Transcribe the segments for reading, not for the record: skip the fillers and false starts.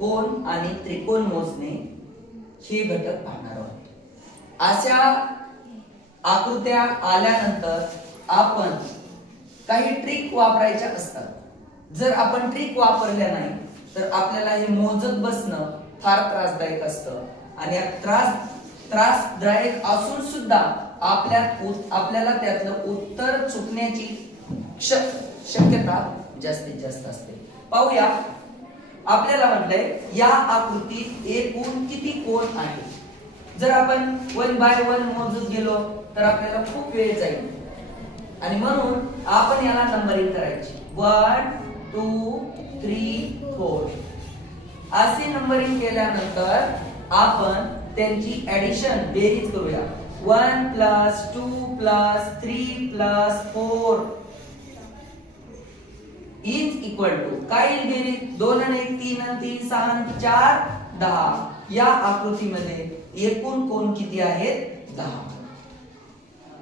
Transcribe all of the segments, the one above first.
कोन आणि त्रिकोण मोजणे हे घटक पाहणार आहोत। अशा आकृत्या आल्यानंतर आपण काही ट्रिक वापरायच्या असतात। जर आपण ट्रिक वापरल्या नाही तर आपल्याला हे मोजत बसणं फार त्रासदायक असतं आणि त्रासदायक असून सुद्धा आपल्याला त्यातलं उत्तर चुकण्याची शक्यता जास्तीत जास्त असते। पाहूया, आपल्याला म्हटलंय या आकृतीत एकूण किती कोन आहे। जर आपण 1 बाय 1 मोजत गेलो तर आपल्याला खूप वेळ जाईल आणि म्हणून आपण याला नंबरिंग करायची 1 2 3 4 असे नंबरिंग केल्यानंतर आपण त्यांची ऍडिशन बेरीज करूया। 1 + 2 + 3 + 4 इज इक्वल टू काय येईल बेरीज 2 आणि 1 3 आणि 3 6 आणि 4 10। या आकृतीमध्ये एकूण कोन किती आहेत 10।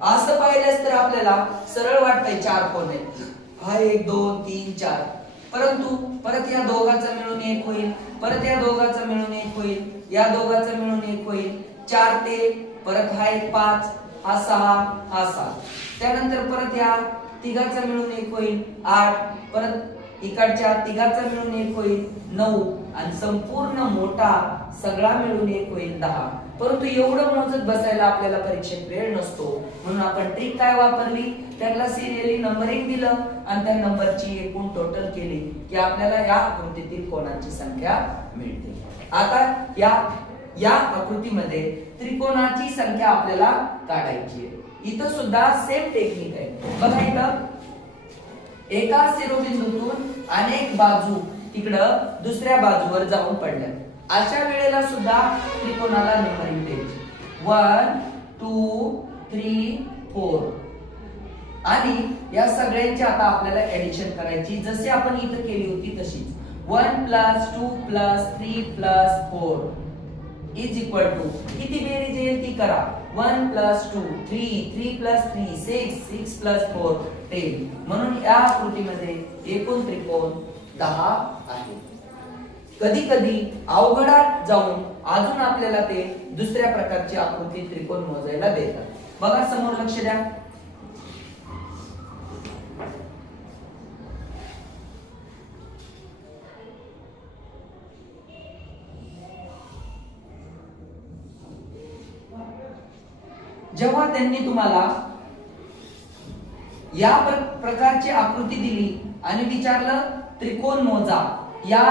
असं पाहिलंस तर आपल्याला सरळ वाटतंय 4 कोन आहेत, हा 1 2 3 4, परंतु परत या दोघांचा मिळून 1 होईल, परत या दोघांचा मिळून 1 होईल, या दोघांचा मिळून 1 होईल, 4 ते परत हा 1 5 हा 6 हा 7, त्यानंतर परत या तिघाचा मिळून 1 होईल 8, परत इकडच्या तिघाचा मिळून 1 होईल 9 आणि संपूर्ण मोठा सगळा मिळून 1 होईल 10। परंतु एवढं मोजत बसायला आपल्याला परीक्षेत वेळ नसतो, म्हणून आपण ट्रिक काय वापरली, त्याला सिरियली नंबरिंग दिलं आणि त्या नंबरची एकूण टोटल केली की आपल्याला या आकृतीतील कोणाची संख्या मिळते। आता या आकृतीमध्ये त्रिकोणाची संख्या आपल्याला काढायची आहे। इथं सुद्धा सेम टेक्निक आहे। बघा, इथं एका शिरोबिंदूतून अनेक बाजू तिकडं दुसऱ्या बाजूवर जाऊन पडल्या, अशा वेळेला सुद्धा त्रिकोणाला नंबरिंग द्यायची 1 2 3 4 आणि या सगळ्यांची आता आपल्याला ऍडिशन करायची जशी आपण इथं केली होती तशीच। 1 + 2 + 3 + 4 इज इक्वल टू किती बेरीज येईल ती करा। 1 + 2 3 3 + 3 6 6 + 4 10। म्हणून या आकृतीमध्ये एकूण त्रिकोण 10 आहे। कधी कधी अवघडात जाऊन अजून आपल्याला ते दुसऱ्या प्रकारची आकृती त्रिकोण मोजायला देतात। बघा, समोर लक्ष द्या। जेव्हा त्यांनी तुम्हाला या प्रकारची आकृती दिली आणि विचारलं त्रिकोण मोजा, या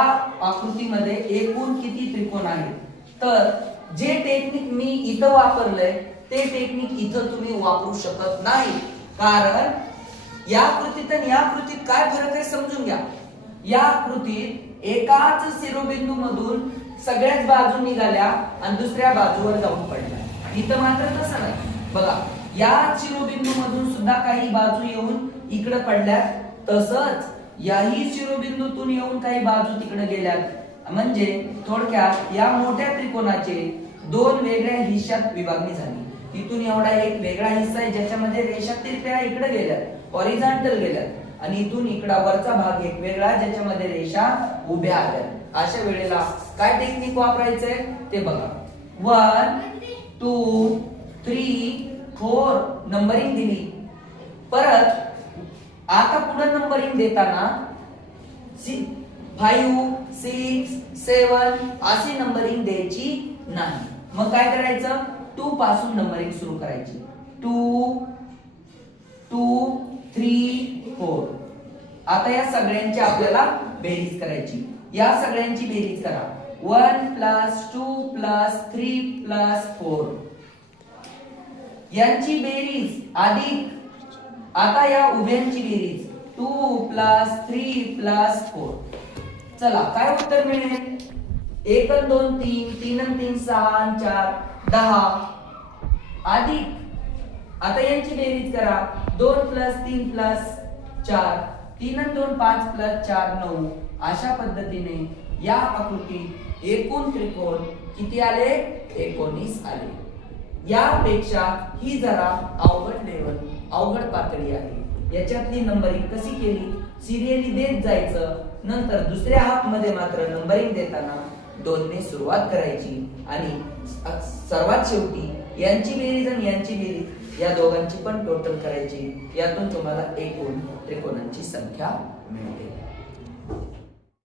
आकृतीमध्ये एकूण किती त्रिकोण आहेत, तर जे टेक्निक मी इथं वापरलंय ते टेक्निक इथं तुम्ही वापरू शकत नाही, कारण या आकृतीत आणि या आकृतीत काय फरक आहे समजून घ्या। या आकृतीत एकाच शिरोबिंदू मधून सगळ्याच बाजू निघाल्या आणि दुसऱ्या बाजूवर जाऊन पडल्या, इथं मात्र तसं नाही। बघा, या शिरोबिंदू मधून सुद्धा काही बाजू येऊन इकडे पडल्या, तसंच याही शिरोबिंदूतून येऊन काही बाजू तिकडे गेल्यात। म्हणजे थोडक्यात या मोठ्या त्रिकोणाचे 2 वेगळ्या हिस्सात विभागणी झाली। इथून एवढा एक वेगळा हिस्सा आहे ज्याच्यामध्ये रेषा तिरप्या इकडे गेल्यात, हॉरिझॉन्टल गेल्यात, आणि इथून इकडा वरचा भाग एक वेगळा ज्याच्यामध्ये रेषा उभ्या आल्यात। अशा वेळेला काय टेक्निक वापरायचंय ते बघा। 1 2 3 4 नंबरिंग दिली, परत आता पुढे नंबरिंग देताना 5 6 7 अशी नंबरिंग द्यायची नाही। मग काय करायचं, 2 पासून नंबरिंग सुरू करायची। 2 2 3 4। आता या सगळ्यांची आपल्याला बेरीज करायची। या सगळ्यांची बेरीज करा। 1 + 2 + 3 + 4 यांची बेरीज अधिक आता या उभ्यांची बेरीज 2 + 3 + 4। चला, काय उत्तर मिळेल, 1 आणि 2 3 3 आणि 3 6 आणि 4 10 अधिक आता यांची बेरीज करा 2 + 3 + 4 3 आणि 2 5 + 4 9। अशा पद्धतीने या आकृतीत एकूण त्रिकोण किती आले, 19 आले। यापेक्षा ही जरा अवघड पातळी आहे। याच्यातली नंबरिंग कशी केली, सिरियली देत जायचं नंतर दुसऱ्या हाफ मध्ये मात्र नंबरिंग देताना 2 ने सुरुवात करायची आणि सर्वात शेवटी यांची बेरीज आणि यांची बेरीज या दोघांची पण टोटल करायची. यातून तुम्हाला एकूण त्रिकोणांची संख्या मिळते.